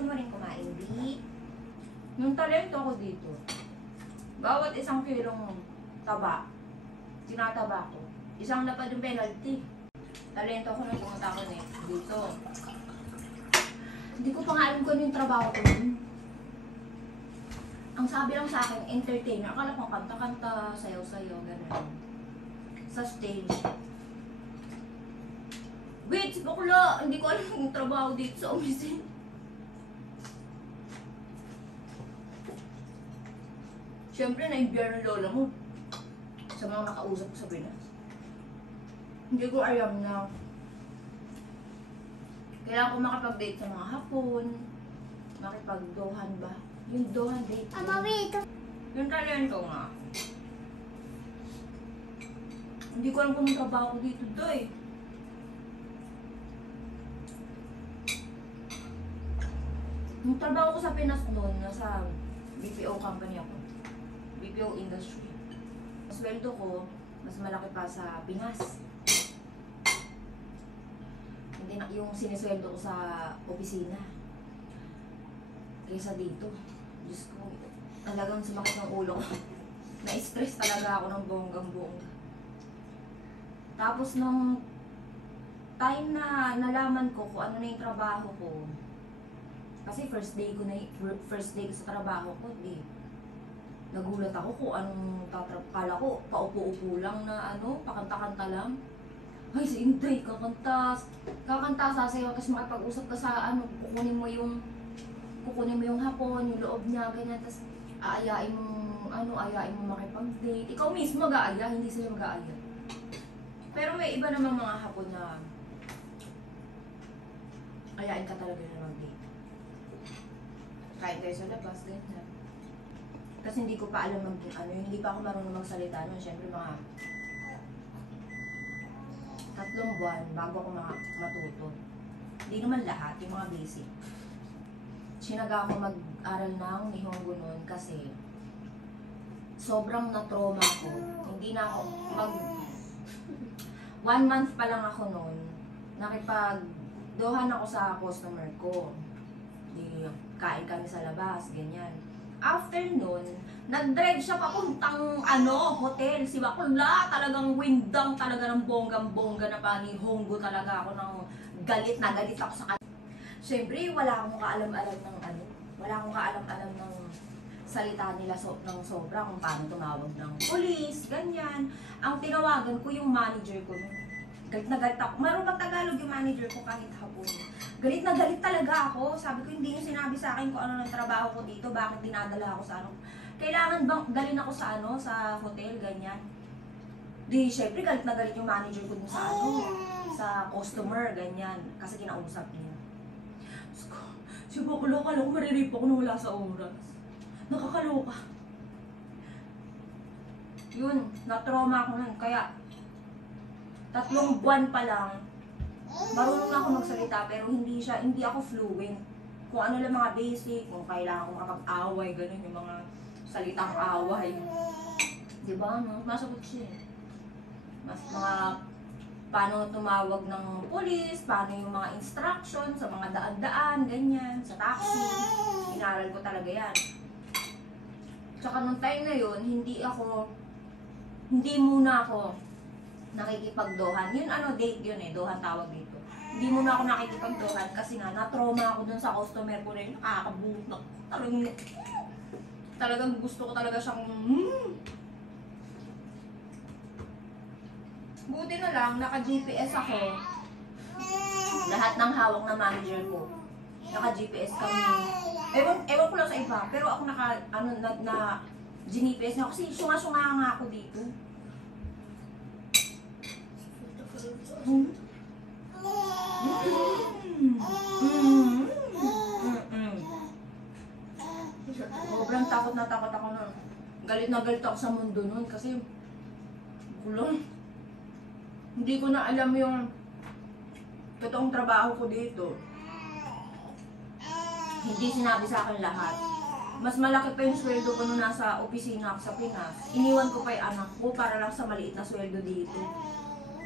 Gusto mo rin kumain, Di? Yung talento ko dito, bawat isang kilong taba, tinataba ko. Isang lapad yung penalty. Talento ko nung pumunta ko dito. Hindi ko pa nga alam kung ano yung trabaho ko dun. Ang sabi lang sa akin, entertainer. Akala ko kanta-kanta, sayaw-sayaw, gano'n. Sa stage. Wait, si bakla! Hindi ko alam yung trabaho dito sa opisina. Siyempre, na-ibiyar ng lola mo sa mga nakausap ko sa Pinas. Hindi ko alam na kailangan ko makapag-date sa mga Hapon, makipag-dohan ba? Yung dohan date. Wait. Yung talento nga. Hindi ko alam kung may trabaho ko dito, Doy. Yung trabaho ko sa Pinas noon, nasa BPO company ako. BPO industry. Sweldo ko, mas malaki pa sa Pinas. Hindi na yung sinisweldo ko sa opisina. Kaysa dito. Diyos ko, talagang sumakit ng ulo ko. Na-stress talaga ako ng bonggang-bongga. Tapos nung time na nalaman ko kung ano na yung trabaho ko, kasi first day ko sa trabaho ko, nagulat ako kung anong kala ko, paupo-upo lang na pakanta-kanta lang. Ay, si Inday, kakanta, sasayaw, tapos makipag-usap ka sa kukunin mo yung hapon, yung loob niya, ganyan, tapos aayain mo makipag-date. Ikaw mismo mag-aaya, hindi sila mag-aaya. Pero may iba namang mga hapon na ayain ka talaga na mag-date. Kahit kayo sa labas, ganyan. Kasi hindi ko pa alam hindi pa ako marunong magsalita nun. Siyempre mga 3 buwan bago ako matuto. Hindi naman lahat, yung mga basic. Sinaga ako mag-aral ng Nihongo nun kasi sobrang na-trauma ko. Hindi na ako 1 month pa lang ako nun, nakipag-dohan ako sa customer ko. Kain kami sa labas, ganyan. After nun, nag-drive siya papuntang hotel. Si bakla, talagang windang talaga ng bonggang-bongga na panihonggo talaga ako ng galit na galit ako sa kanya. Siyempre, wala akong kaalam-alam ng salita nila ng sobra kung paano tumawag ng police, ganyan. Ang tinawagan ko yung manager ko. Galit na galit ako. Marunong mag-Tagalog yung manager ko kahit hapon. Galit na galit talaga ako. Sabi ko, hindi niyo sinabi sa akin kung ano ng trabaho ko dito, bakit dinadala ako sa Kailangan bang galin ako sa hotel, ganyan. Syempre, galit na galit yung manager ko dun sa customer, ganyan. Kasi kinausap niya. Siya kala ko maririp ako nung wala sa oras. Nakakaloka. Yun, na-trauma ako nun. Kaya, 3 buwan pa lang, marunong na ako magsalita pero hindi ako fluent. Kung ano lang mga basic, kung kailangan ko makapag-away, ganun yung mga salitang away. Diba? Masagot siya eh. Paano tumawag ng police, paano yung mga instruction sa mga daan-daan, ganyan, sa taxi. Inaral ko talaga yan. Tsaka nung time na yun, hindi muna ako nakikipagdohan. Yun date yun eh, dohan tawag dito. Hindi muna ako nakikipagdohan kasi na-trauma ako dun sa customer ko na yun. Nakakabunak. Talagang gusto ko talaga siyang Buti na lang, naka-GPS ako. Lahat ng hawak na manager ko. Naka-GPS kami. Ewan ko lang sa iba, pero ako GPS na kasi sunga-sunga nga ako dito. Sobrang takot na takot ako nun. Galit na galit ako sa mundo nun kasi kulong. Hindi ko na alam yung totoong trabaho ko dito. Hindi sinabi sa akin lahat. Mas malaki pa yung sweldo ko nung nasa opisina ako sa Pinas. Iniwan ko pa yung anak ko para lang sa maliit na sweldo dito.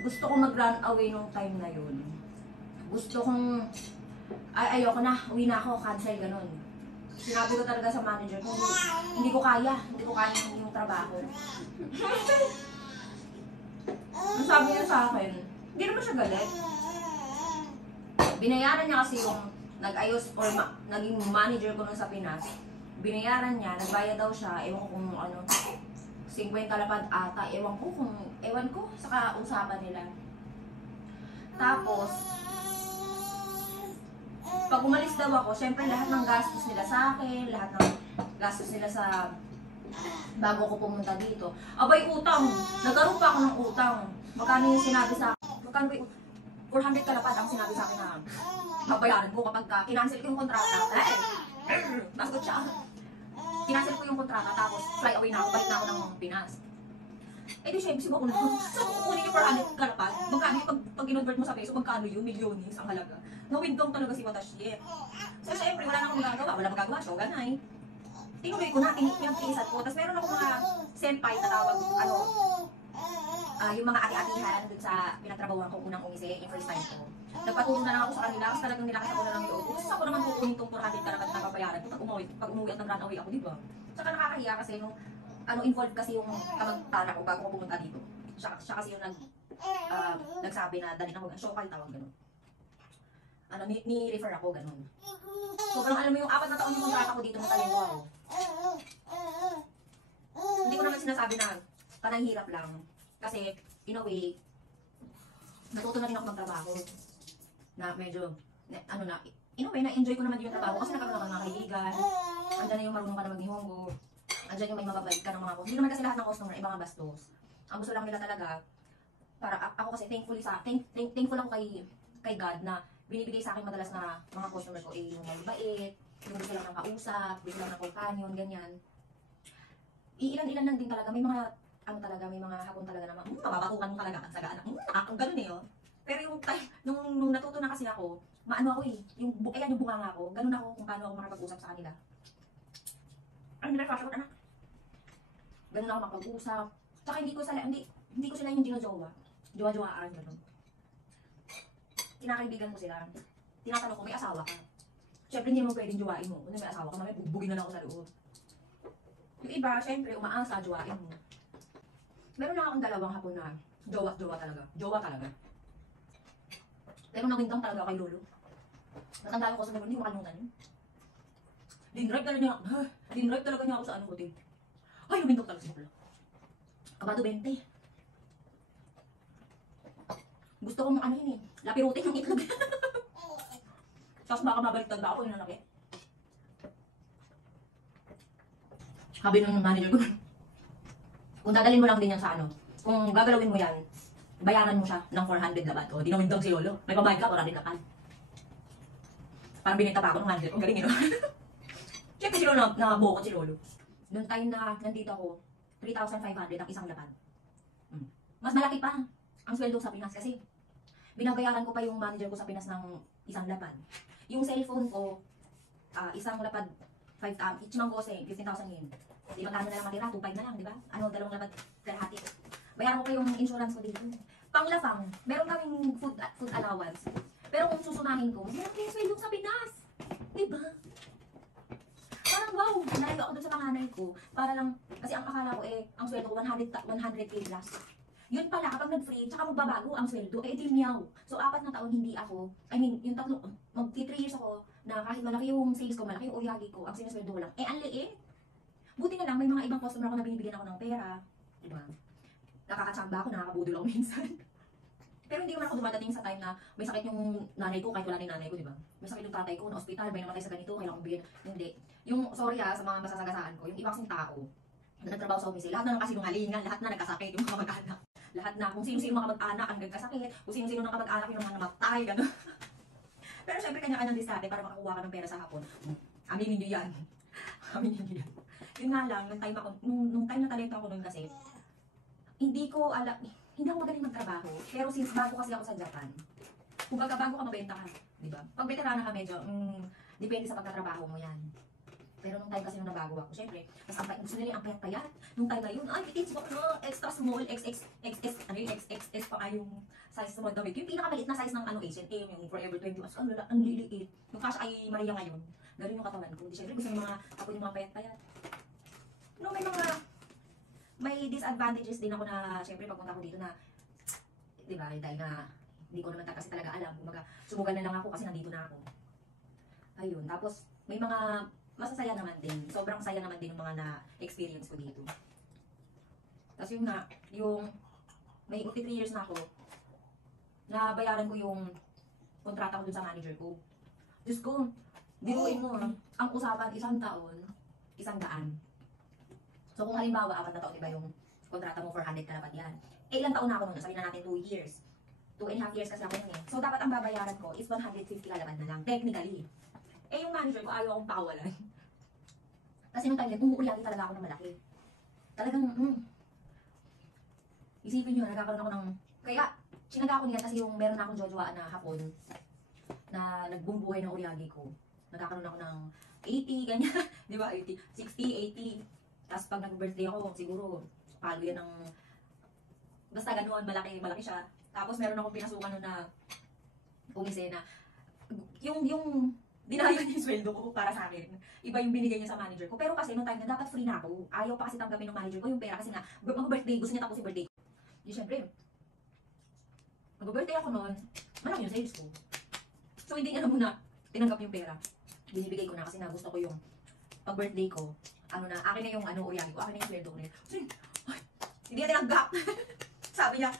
Gusto ko mag-run away nung time na yun. Gusto kong ay ayoko na, uwi na ako, cancel, ganun. Sinabi ko talaga sa manager ko, hindi ko kaya yung trabaho. Ang sabi niya sa akin, hindi naman siya galit. Binayaran niya kasi yung nag-ayos or naging manager ko nun sa Pinas. Binayaran niya, nagbayad daw siya, ewan ko kung ano, 50 lapad ata, ewan ko sa kausapan nila. Tapos, pag umalis daw ako, syempre lahat ng gastos nila sa akin, lahat ng gastos nila sa bago ko pumunta dito. Abay, utang. Nagkaroon pa ako ng utang. Magkano yung sinabi sa akin? Magkano ba yung 400 kalapad ang sinabi sa akin na magbayaran ko kapag kinancel ko yung kontrata. Nasagot siya. Kinancel ko yung kontrata tapos fly away na ako, balik na ako ng Pinas. Eh di syempre siguro na. So kukunin yung 400 kalapad. Magkano yung pag in-convert mo sa peso, magkano yung milyonis ang halaga. Nawindong talaga si Watashie. So syempre wala na akong magagawa. So ganay. Tinuloy ko na, pinag-iisat ko. Tapos meron ako mga senpai na tawag, yung mga ati-atihan dun sa pinagtrabahuan ko unang umisi, yung first time ko. Nagpatulong na lang ako sa kanila, kasi talagang nilakasan ko na lang yung loob. Kasi ako naman kukunin itong 400 karapat na papayaran ko pag umuwi at nag-runaway ako, di ba? Saka nakakahiya kasi nung involved kasi yung kamag-anak ko bago ko pumunta dito. Siya kasi yung nagsabi na dali na ko, Shokal tawag gano'n. Ni-refer ako gano'n. So parang alam mo yung 4 na taon yung kontrata ko dito ng talento ako. Hindi ko naman sinasabi na parang hirap lang. Kasi, in a way, natuto na rin ako magtrabaho. Na medyo, in a way, na-enjoy ko naman din yung trabaho. Kasi nagkaroon ako ng mga kaibigan. Andyan na yung marunong ka na mag-Nihongo. Andyan yung may mababait ka ng mga customer. Hindi naman kasi lahat ng customer, ibang bastos. Ang gusto lang nila talaga, para ako kasi thankful ako kay God na binibigay sa akin madalas na mga customer ko yung mabait, yung gusto lang ng kausap, gusto lang ng companion, ganyan. Iilan-ilan lang din talaga, may mga may mga hapon talaga na mababatukan mo talaga ang sagaan. Ang ganun eh, oh. Pero yung time, nung natuto na kasi ako, maano ako eh, yung bunganga ako, ganun ako kung paano ako makapag-usap sa kanila. Ano nila, fashion anak? Ganun ako makapag-usap. Tsaka hindi ko sila yung gino-jowa. Jowa-jowaan, ganun. Kinakaibigan mo sila. Tinatanong ko, may asawa ka. Siyempre, hindi mo pwedeng jowain mo. Kung may asawa ka, mamaya bugbugin na lang ako sa loob. Yung iba, siyempre, umaasa, jowain mo. Meron lang akong dalawang hapon na jowa talaga. Jowa talaga. Pero nawindang talaga kay Lolo. Natandaan ko sa hindi ko makalimutan yun. Dinrive talaga niya ako sa hotel. Ay, nawindang talaga si Bakla. Kabado 20. Gusto kong yun eh. Lapirutin yung itlog. Tapos baka mabaliktad ba ako yung lalaki. Sabi ng manager ko, kung dadalhin mo lang din yan sa kung gagalawin mo yan, bayaran mo siya ng 400 labat. O, di naman daw si Lolo. May pabayad ka, 400 lapat. Parang binita pa ako ng 100. Ang galing yun. Siyempre si Lolo, nakabukot si Lolo. Noong time na nandito ako, 3,500 ang isang lapat. Mas malaki pa ang sweldo sa Pinas kasi binabayaran ko pa yung manager ko sa Pinas ng isang lapad. Yung cellphone ko, isang lapad, each mang gose, 15,000 yen. Di ba na lang matira, 2,500 na lang, di ba? Dalawang lapad kalahati. Bayaran ko pa yung insurance ko dito. Panglafang, meron kaming food allowance. Pero kung susumahin ko, mas meron yung sweldo sa Pinas. Di ba? Parang wow, nalayo ako dun sa panganay ko. Para lang, kasi ang akala ko ang sweldo ko 100k plus. Yun pala, kapag nag-free, tsaka magbabago ang sweldo, di niyaw. So, 4 na taon hindi ako, yung 3 years ako, na kahit malaki yung sales ko, malaki yung uyagi ko, ang sinasweldo ko lang, ang liit. Buti na lang, may mga ibang customer ako na binibigyan ako ng pera. Diba? Nakakatsamba ako, nakakabudol ako minsan. Pero hindi naman ako dumadating sa time na may sakit yung nanay ko, kahit wala na yung nanay ko, diba? May sakit yung tatay ko, na ospital, may namatay sa ganito, kailangan kong bigyan. Hindi. Yung, sorry sa mga masasagasaan ko, yung ibang kasing tao, na nagtrabaho sa opisina, lahat na ng kasinungalingan, lahat na nagkasakit, yung mga mag-anak. Lahat na, kung sino-sino mga kamag-anak ang nagkasakit, kung sino-sino ng kamag-anak yung mga namatay, gano'n. Pero syempre kanya-kanyang diskarte para makakuha ka ng pera sa hapon. Aminin nyo yan. Aminin nyo yan. Yun nga lang, nung time na talento ako nun kasi, hindi ako magaling magtrabaho. Pero since bago kasi ako sa Japan, kumbaga bago ka mabenta ka, di ba? Pag veterana ka medyo, depende sa pagtatrabaho mo yan. Pero nung time kasi nung nabago ako, syempre, mas gusto nila ang payat-payat. Nung time na yun, ay, it's extra small, XXXS, ano yung XXS pa nga yung size ng damit. Yung pinakamaliit na size ng ano, H&M, yung Forever 21, ang liliit. Yung cash ay Maria ngayon. Ganun yung katawan ko. Di syempre, gusto ng mga, ako yung mga payat-payat. No, may disadvantages din ako na, syempre, pagpunta ko dito na, di ba, dahil na, hindi ko naman kasi talaga alam. Kumbaga, sumugal na lang ako kasi nandito na ako. Ayun, tapos, may mga masasaya naman din. Sobrang saya naman din ng mga na-experience ko dito. Tapos yun nga, yung may 3 years na ako, nabayaran ko yung kontrata ko dun sa manager ko. Diyos ko, biruin mo ang usapan 1 taon, 100. So kung halimbawa, 4 na taon, diba yung kontrata mo, 400 kalapat yan. Eh, ilang taon na ako nun? Sabihin na natin 2 years. 2.5 years kasi ako nun eh. So dapat ang babayaran ko is 150 kalapat na lang, technically. Eh, yung manager ko, ayaw akong pakawalan. Kasi nung time yan, umuulyagi talaga ako ng malaki. Talagang, isipin nyo, nagkakaroon ako ng, kaya, sinaga ako niyan kasi yung meron na akong jojoaan na hapon, na nagbumbuhay ng uryagi ko. Nagkakaroon ako ng 80, ganyan, di ba, 80, 60, 80. Tapos pag nag-birthday ako, siguro, palo yan ng, basta ganoon, malaki siya. Tapos meron akong pinasukan nun na, umise na, yung dinayo niya yung sweldo ko para sa akin. Iba yung binigay niya sa manager ko. Pero kasi nung time na dapat free na ako. Ayaw pa kasi tanggapin ng manager ko yung pera kasi nga, mag-birthday, gusto niya tapusin birthday ko. Di syempre, mag-birthday ako noon, malaki yung sales ko. So hindi niya na muna tinanggap yung pera. Binibigay ko na kasi nga gusto ko yung pag-birthday ko, ano na, akin na yung ano, uryagi ko, akin na yung sweldo ko na yun. So, hindi niya tinanggap. Sabi niya,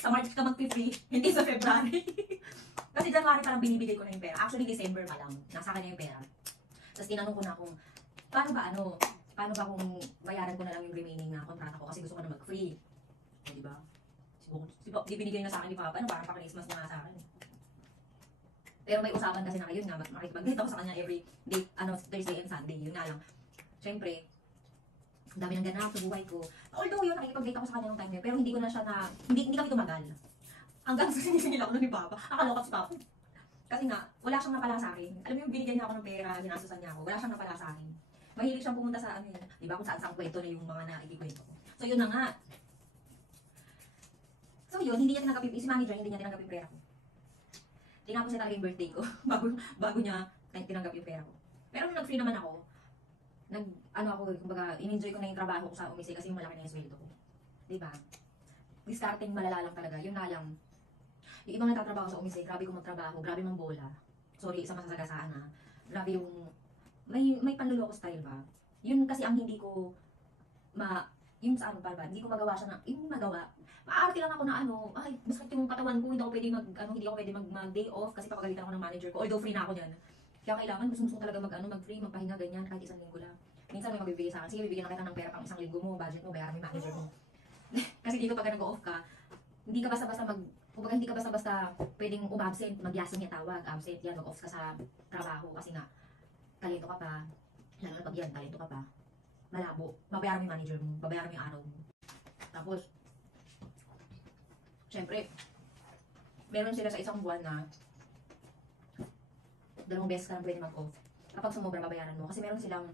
sa March ka mag-free, hindi sa February. Kasi January parang binibigay ko na yung pera. Actually, December pa lang. Nasa akin na yung pera. Tapos tinanong ko na kung, paano ba kung bayaran ko na lang yung remaining na kontrata ko kasi gusto ko na mag-free. O, diba? Di binigay na sa akin ni Papa, no? Parang pa-Christmas na nga sa akin. Pero may usapan kasi na ngayon nga, makikipag-date ako sa kanya every day, Thursday and Sunday. Yun nga lang. Siyempre, ang dami ng ganap sa buhay ko. Although yun, nakikipag-date ako sa kanya nung time na yun, pero hindi ko na siya na, hindi kami tumagal. Hanggang sa sinisingil ako nun ni Papa. Akalokat si Papa. Kasi nga, wala siyang napala sa akin. Alam mo yung binigyan niya ako ng pera, ginasusan niya ako. Wala siyang napala sa akin. Mahilig siyang pumunta sa ano yun. Diba kung saan kwento na yung mga nakikikwento ko. So yun na nga. So yun, hindi niya tinanggap yung, si manager, hindi niya tinanggap yung pera ko. Tinapos niya talaga yung birthday ko. bago niya tinanggap yung pera ko. Pero nung nag-free naman ako, kumbaga, in-enjoy ko na yung trabaho ko sa umise kasi yung malaki na yung sweldo ko. Diba? Discarding malala lang talaga. Yun nga lang, yung ibang natatrabaho sa umise, grabe kong magtrabaho, grabe mong bola. Sorry, isa masasagasaan ha. Grabe yung, may panluloko style ba? Yun kasi ang hindi ko, yung sa ano ba, hindi ko magawa siya na, yung magawa. Maaarte lang ako na ay, masakit yung katawan ko, hindi ako pwede hindi ako pwede mag-day off kasi papagalitan ako ng manager ko, although free na ako niyan. Kaya kailangan, gusto talaga mag-free, magpahinga, ganyan, kahit 1 linggo lang. Minsan may magbibigay sa akin, sige, bibigyan na kita ng pera pang 1 linggo mo, budget mo, bayaran mo yung manager mo. Kasi dito pag nag-off ka, hindi ka basta-basta pwedeng umabsent, mag-yasing niya tawag, absent yan, mag-off ka sa trabaho kasi nga, talento ka pa, lalo na pag yan, talento ka pa, malabo, babayaran mo yung manager mo, babayaran mo yung araw mo. Tapos, syempre, meron sila sa isang buwan na 2 beses ka lang pwede mag-off. Kapag sumobra, babayaran mo. Kasi meron silang,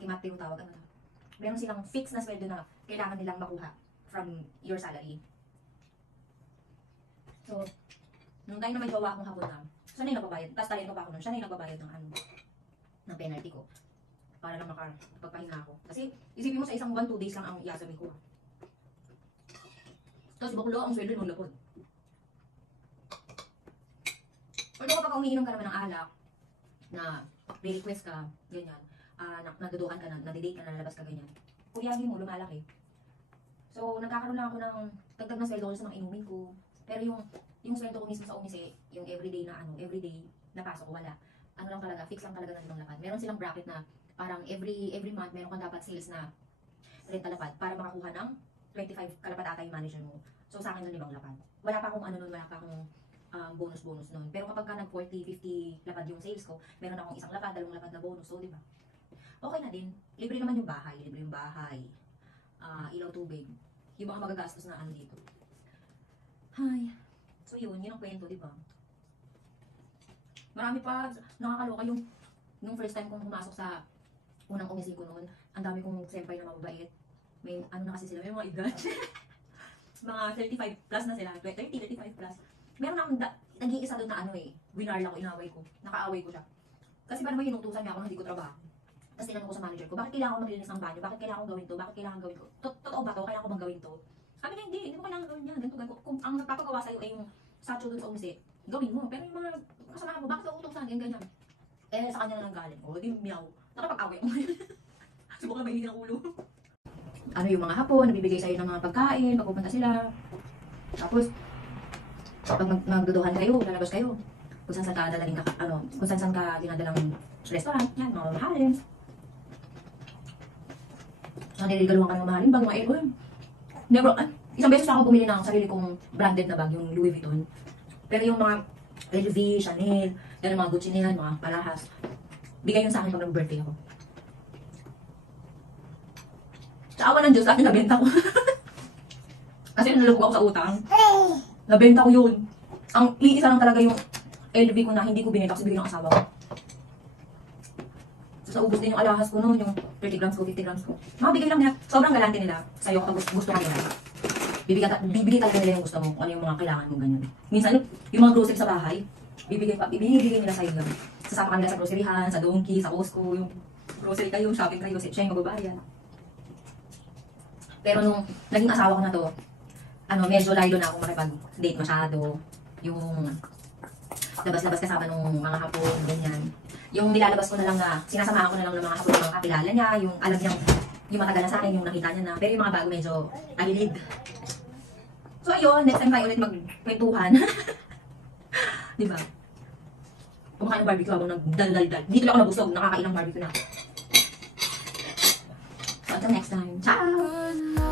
kimate yung tawag, meron silang fixed na sweldo na kailangan nilang makuha from your salary. So, nung time na may jowa akong hapon na, siya na yung nagbabayad. Tapos talento pa ako nun, siya na yung nagbabayad ng penalty ko. Para lang makapagpahinga ako. Kasi, isipin mo sa isang 1-2 days lang ang iasami ko. Tapos baklo, ang sweldo nung lapod. Although kapag umiinom ka naman ng alak, na re-request ka, ganyan, nadudukan ka na, nadidate ka na, lalabas ka, ganyan, kuryagi mo, lumalaki. So, nagkakaroon lang ako ng dagdag na sweldo sa mga inumin ko. Pero yung sweldo ko mismo sa umise, yung everyday na pasok ko, wala. Ano lang talaga, fix lang talaga ng ibang lapad. Meron silang bracket na parang every month meron kang dapat sales na renta lapad para makakuha ng 25 kalapad ata yung manager mo. So, sa akin nun 5 lapad. Wala pa akong wala pa akong bonus nun. Pero kapag ka nag 40-50 lapad yung sales ko, meron akong 1 lapad, 2 lapad na bonus. So, di ba? Okay na din. Libre naman yung bahay. Ilaw, tubig. Yung mga magagastos na dito. Hay. So, yun ang kwento, di ba? Marami pa, nakakaloka yung first time kong pumasok sa unang umising ko noon, ang dami kong senpai na mababait. May ano na kasi sila, may mga edad. Mga 35 plus na sila, 30, 35 plus. Meron akong nag-iisa doon na ano eh, winarla ko, inaway ko, nakaaway ko siya. Kasi ba naman inutusan niya ako nang hindi ko trabaho. Tapos tinanong ko sa manager ko, bakit kailangan ko maglinis ng banyo? Bakit kailangan ko gawin to? Bakit kailangan gawin ko? Totoo ba to? Kailangan ko bang gawin to? Sabi niya, hindi mo kailangan gawin yan. Ganito, ganito. Kung ang nagpapagawa sa'yo ay yung satcho doon sa umisi, gawin mo. Pero yung mga kasama mo, bakit ka utusan? Ganyan. Eh, sa kanya na lang galing. O, di meow. Nakapag-away ako. Subukan na mainitin ang ulo. Ano yung mga hapon, nabibigay sa'yo ng mga pagkain, pagpupunta sila. Tapos, pag magduduhan kayo, lalabas kayo. Kung saan ka dadaling ka, kung saan ka dinadalang restaurant, yan, mga mahalin. Nililigaluhan ka ng mahalin bag, mga aircon. Never, isang beses ako bumili ng sarili kong branded na bag, yung Louis Vuitton. Pero yung mga LV, Chanel, yan yung mga Gucci na yan, mga palahas. Bigay yun sa akin pag nag-birthday ako. Sa awa ng Diyos, akin nabenta ko. Kasi nalagog ako sa utang. Nabenta ko yun. Ang iisa lang talaga yung LV ko na hindi ko binenta kasi bigay ng asawa ko. So, ubos din yung alahas ko noon, yung 30 grams ko, 50 grams ko. Bigay lang nila. Sobrang galante nila sa'yo kapag gusto ka nila. Bibigay talaga nila yung gusto mo, kung ano yung mga kailangan mo, ganyan. Minsan, yung mga grocery sa bahay, bibigay nila sa'yo lang. Sasama ka nila sa groceryhan, sa Donkey, sa Costco, yung grocery kayo, shopping kayo, siya yung magbabayad. Pero nung naging asawa ko na to, medyo lalo na ako makipag-date masyado. Yung labas-labas kasama nung mga hapon, ganyan. Yung nilalabas ko na lang na, sinasamahan ko na lang ng mga hapon ng mga kakilala niya, yung alam niyang, yung matagal na sa akin, yung nakita niya na. Pero yung mga bago medyo alilid. So ayun, next time tayo ulit magkwentuhan. Diba? Kumakain ng barbecue habang nagdal-dal-dal. Dito lang ako nabusog, nakakailang barbecue na. So until next time, ciao!